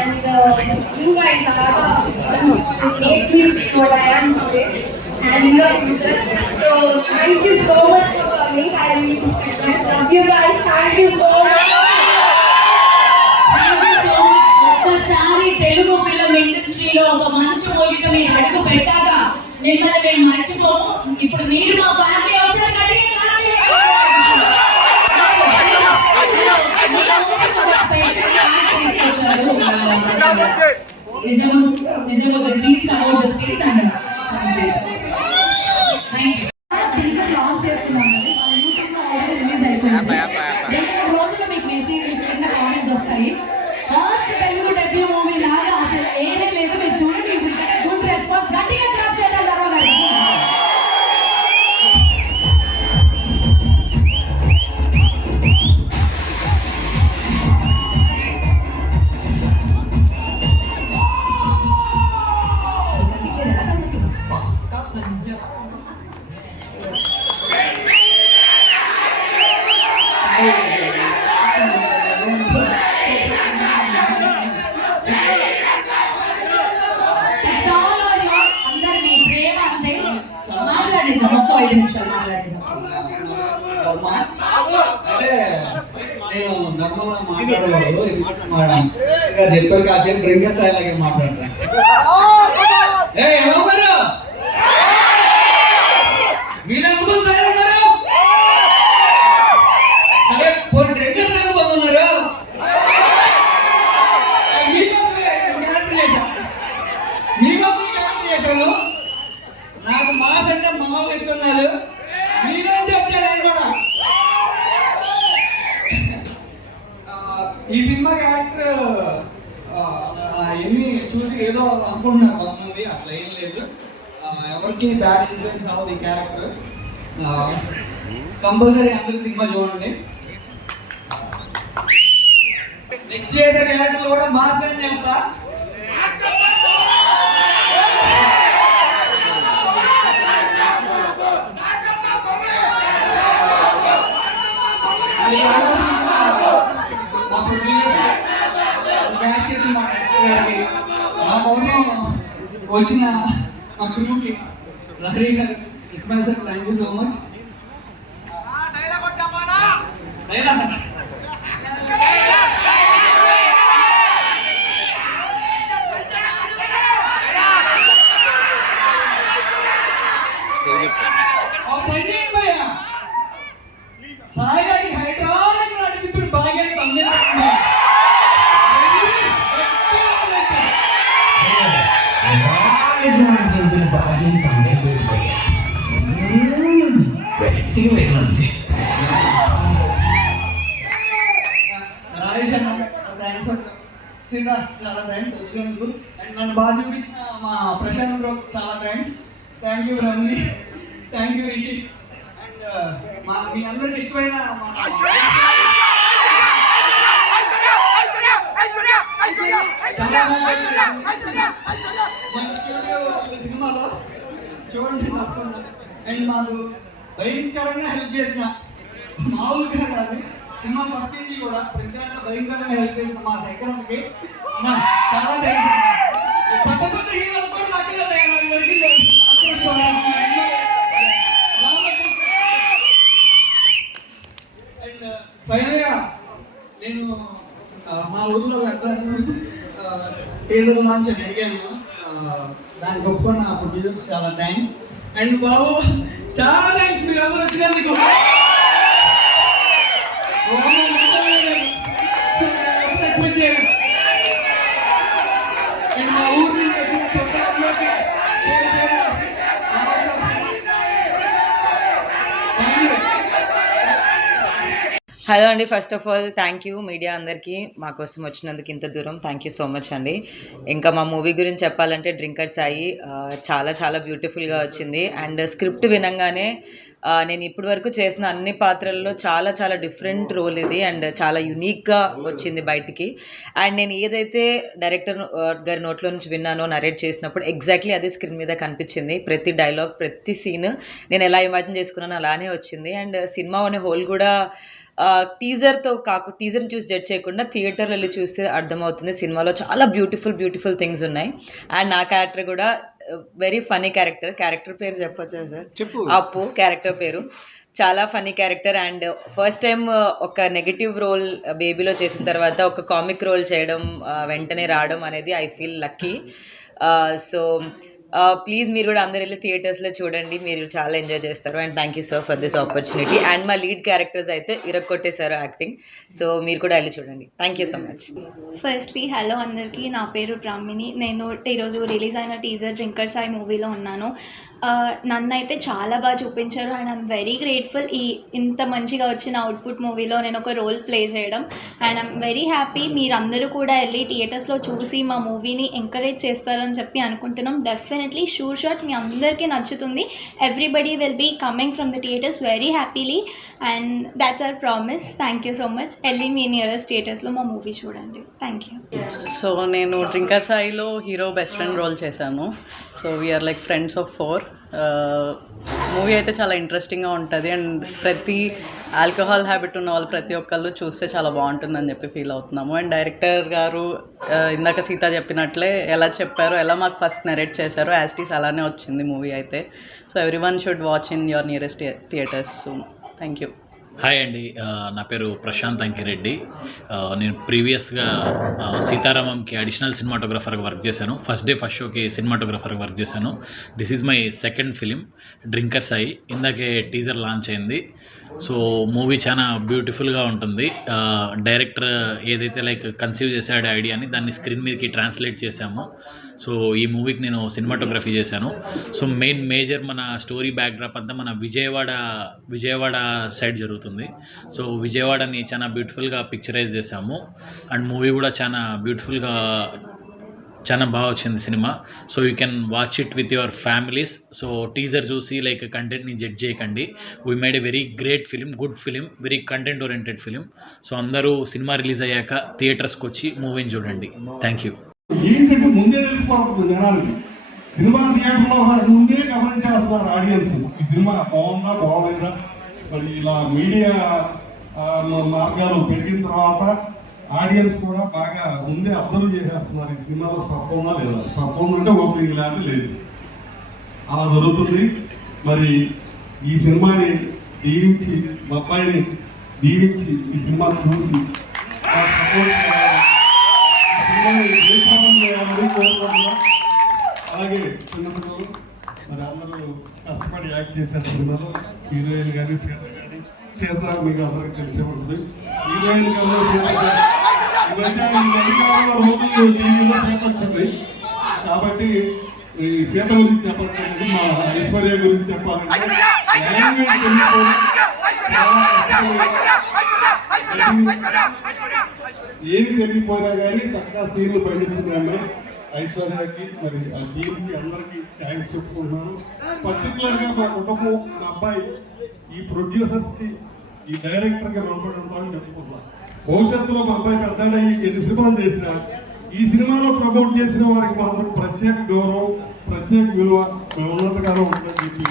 and you guys are made me be what I am today and in the future. So thank you so much for coming. I really respect that. Love you guys. Thank you so much. Thank you so much. ఒక్కసారి Telugu film ఇండస్ట్రీలో ఒక మంచి మూవీగా మీరు అడుగు పెట్టాక మిమ్మల్ని మేము మర్చిపోము. ఇప్పుడు మీరు మా ఫ్యామిలీ ఒకసారి గట్టిగా క్లాప్ చేయండి. నిజంగా please come out the stage and thank you. Teaser launch చేస్తున్నాం అండి. మన యూట్యూబ్ లో ఆల్రెడీ రిలీజ్ అయిపోయింది. 2-3 రోజుల్లో మీకు మెసేజెస్ కింద కామెంట్స్ వస్తాయి. ఫస్ట్ తెలుగు డెబ్యూ మూవీ లాగా అసలు ఏదే లేదు. మీరు చూడండి, గుడ్ రెస్పాన్స్. గట్టిగా క్లాప్ చేద్దాం ధర్మ గారు. నేను ధర్మంలో మాట్లాడేవాడు చెప్పారు కాసేపు డ్రింకర్స్ అలాగే మాట్లాడతాను. మీరు ఎంతమంది సైడ్ ఉన్నారు? సరే పోనీ డ్రింకర్స్ ఎంతమంది ఉన్నారు? మీకోసం చేశాను. నాకు మాస్ అంటే మామూలు ఇష్టం. మీరేంటి వచ్చాడు ఆయన కూడా. ఈ సినిమా క్యారెక్టర్ ఎన్ని చూసి ఏదో అనుకుంటున్నారు కొంతమంది, అట్లా ఏం లేదు. ఎవరికి బ్యాడ్ ఇన్ఫ్లుయెన్స్ అవ్వదు ఈ క్యారెక్టర్. కంపల్సరీ అందరూ సినిమా చూడండి. నెక్స్ట్ చేసే క్యారెక్టర్ కూడా మాస్ చేస్తా. నా కోసం వచ్చిన మా క్రూకి లహరి గారు, Ismail sir, thank you so much. Sai గారికి హైదరాబాద్ నడిపి బాగా చాలా థ్యాంక్స్ వచ్చినందుకు. అండ్ నన్ను బాగా చూపించిన మా ప్రశాంత్ బ్రో చాలా thanks. Thank you Ramni, thank you Rishi. And మా మీ అందరికి ఇష్టమైన మంచి సినిమాలో చూడండి తప్పకుండా. అండ్ మాకు భయంకరంగా హెల్ప్ చేసిన, మామూలుగా కాదు, సినిమా ఫస్ట్ నుంచి కూడా భయంకరంగా హెల్ప్ చేసిన మా శంకరమ్మకి చాలా థ్యాంక్స్. పెద్ద పెద్ద హీరోలు కూడా నాకు దొరికింది. అండ్ ఫైనల్గా నేను మా ఊర్లో వెళ్తాను టీజర్ లాంచ్ అని అడిగాను. దానికి ఒప్పుకున్న ప్రొడ్యూసర్స్ చాలా థ్యాంక్స్. అండ్ బాబు చాలా థ్యాంక్స్ మీరు అందరూ వచ్చినందుకు. అండ్ మా ఊరు నుంచి వచ్చిన ప్రోగ్రాంలోకి హలో అండి, first of all thank you media అందరికీ మా కోసం వచ్చినందుకు ఇంత దూరం. థ్యాంక్ యూ సో మచ్ అండి. ఇంకా మా మూవీ గురించి చెప్పాలంటే డ్రింకర్ సాయి చాలా చాలా బ్యూటిఫుల్గా వచ్చింది. అండ్ స్క్రిప్ట్ వినంగానే నేను ఇప్పటి వరకు చేసిన అన్ని పాత్రల్లో చాలా చాలా డిఫరెంట్ రోల్ ఇది అండ్ చాలా యునిక్గా వచ్చింది బయటికి. అండ్ నేను ఏదైతే డైరెక్టర్ గారి నోట్లో నుంచి విన్నానో నరేట్ చేసినప్పుడు ఎగ్జాక్ట్లీ అదే స్క్రీన్ మీద కనిపించింది. ప్రతి డైలాగ్, ప్రతి సీన్ నేను ఎలా ఇమాజిన్ చేసుకున్నానో అలానే వచ్చింది. అండ్ సినిమా అనే హోల్ కూడా టీజర్ని చూసి జడ్జ్ చేయకుండా థియేటర్లో వెళ్ళి చూస్తే అర్థమవుతుంది సినిమాలో చాలా బ్యూటిఫుల్ థింగ్స్ ఉన్నాయి. అండ్ నా క్యారెక్టర్ కూడా వెరీ ఫనీ క్యారెక్టర్ పేరు చెప్పొచ్చా సార్? చెప్పు. అప్పు క్యారెక్టర్ పేరు చాలా funny character. And first time ఒక నెగటివ్ రోల్ బేబీలో చేసిన తర్వాత ఒక కామిక్ రోల్ చేయడం వెంటనే రావడం అనేది I feel lucky. So please మీరు కూడా అందరు వెళ్ళి థియేటర్స్లో చూడండి, మీరు చాలా ఎంజాయ్ చేస్తారు. And thank you sir for this opportunity. And మా లీడ్ క్యారెక్టర్స్ అయితే ఇరక్కొట్టేశారు యాక్టింగ్. సో మీరు కూడా వెళ్ళి చూడండి. Thank you so much. Firstly hello అందరికీ, నా పేరు బ్రాహ్మిణి. నేను ఈరోజు రిలీజ్ అయిన టీజర్ డ్రింకర్ సాయి మూవీలో ఉన్నాను. నన్ను అయితే చాలా బాగా చూపించారు అండ్ ఐమ్ వెరీ గ్రేట్ఫుల్ ఇంత మంచిగా వచ్చిన అవుట్పుట్ మూవీలో నేను ఒక రోల్ ప్లే చేయడం. అండ్ ఐమ్ వెరీ హ్యాపీ మీరందరూ కూడా వెళ్ళి థియేటర్స్లో చూసి మా మూవీని ఎంకరేజ్ చేస్తారని చెప్పి అనుకుంటున్నాం. డెఫినెట్లీ షూర్ షాట్ మీ అందరికీ నచ్చుతుంది. Everybody will be coming from the theatres very happily and that's our promise. Thank you so much. వెళ్ళి మీ నియరెస్ట్ థియేటర్స్లో మా మూవీ చూడండి. Thank you. సో నేను డ్రింకర్ సాయిలో హీరో బెస్ట్ ఫ్రెండ్ రోల్ చేశాను. So we're like friends of 4. Movie అయితే చాలా ఇంట్రెస్టింగ్గా ఉంటుంది అండ్ ప్రతి ఆల్కహాల్ హ్యాబిట్ ఉన్న వాళ్ళు ప్రతి ఒక్కళ్ళు చూస్తే చాలా బాగుంటుందని చెప్పి ఫీల్ అవుతున్నాము. అండ్ డైరెక్టర్ గారు ఇందాక సీత చెప్పినట్లే ఎలా చెప్పారో, ఎలా మాకు ఫస్ట్ నరేట్ చేశారో యాస్టీస్ అలానే వచ్చింది మూవీ అయితే. So every one should watch in your nearest theatres soon. Thank you. Hi అండి, నా పేరు ప్రశాంత్ అంకిరెడ్డి. నేను ప్రీవియస్గా సీతారామంకి అడిషనల్ సినిమాటోగ్రఫర్గా వర్క్ చేశాను. ఫస్ట్ డే ఫస్ట్ షోకి సినిమాటోగ్రఫర్గా వర్క్ చేశాను. This is my second film drinker Sai. ఇందాకే టీజర్ లాంచ్ అయింది. సో మూవీ చాలా బ్యూటిఫుల్గా ఉంటుంది. డైరెక్టర్ ఏదైతే లైక్ కన్సీవ్ చేశాడో ఐడియాని దాన్ని స్క్రీన్ మీదకి ట్రాన్స్లేట్ చేశాము. సో ఈ మూవీకి నేను సినిమాటోగ్రఫీ చేశాను. సో మేజర్ మన స్టోరీ బ్యాక్డ్రాప్ అంతా మన విజయవాడ సైడ్ జరుగుతుంది. సో విజయవాడని చాలా బ్యూటిఫుల్గా పిక్చరైజ్ చేశాము. అండ్ మూవీ కూడా చాలా బాగా వచ్చింది cinema. So you can watch it with your families. So teaser చూసి లైక్ కంటెంట్ని జడ్జ్ చేయకండి. We made a very great film, good film, very content oriented film. So అందరూ సినిమా రిలీజ్ అయ్యాక థియేటర్స్కి వచ్చి మూవీని చూడండి. Thank you. ఏంటంటే ముందే తెలిసిపోతుంది జనాలకి. సినిమా థియేటర్లో ముందే గమనించేస్తున్నారు ఆడియన్స్, ఈ సినిమా బాగుందా బాగోలేదా. మరి ఇలా మీడియా మార్గాలు పెరిగిన తర్వాత ఆడియన్స్ కూడా బాగా ముందే అబ్జర్వ్ చేసేస్తున్నారు ఈ సినిమాలో స్టఫ్ ఉన్నా లేదా. స్టఫ్ అంటే ఓపెనింగ్ లాంటి లేదు, అలా జరుగుతుంది. మరి ఈ సినిమాని దీవించి, మా అబ్బాయిని దీవించి ఈ సినిమా చూసి సపోర్ట్ అలాగే చిన్నపిల్లలు మరి అందరూ కష్టపడి యాక్ట్ చేశారు సినిమాలో. హీరోయిన్ కానీ సీత మీకు అందరికి తెలిసే ఉంటుంది. హీరోయిన్ కన్నా రోజు టీవీలో సీత వచ్చింది కాబట్టి ఈ సీత గురించి చెప్పాలంటే మా ఐశ్వర్య గురించి చెప్పాలంటే లాంగ్వేజ్ తెలియకపోవడం ఏమి తెలియపోయినా కానీ చక్కగా సీన్లు పండించింది అమ్మాయి ఐశ్వర్యకి. మరి ఆ టీంకి అందరికీ థ్యాంక్స్ చెప్పుకుంటున్నాను. పర్టికులర్గా మా కుటుంబం, మా అబ్బాయి ఈ ప్రొడ్యూసర్స్కి, ఈ డైరెక్టర్కి రుణపడి ఉంటామని చెప్పుకుంటున్నాను. భవిష్యత్తులో మా అబ్బాయి పెద్దడయ్యి ఎన్ని సినిమాలు చేసినా ఈ సినిమాలో ప్రమోట్ చేసిన వారికి మాత్రం ప్రత్యేక గౌరవం, ప్రత్యేక విలువ, ఉన్నతగానో ఉంటుందని చెప్పి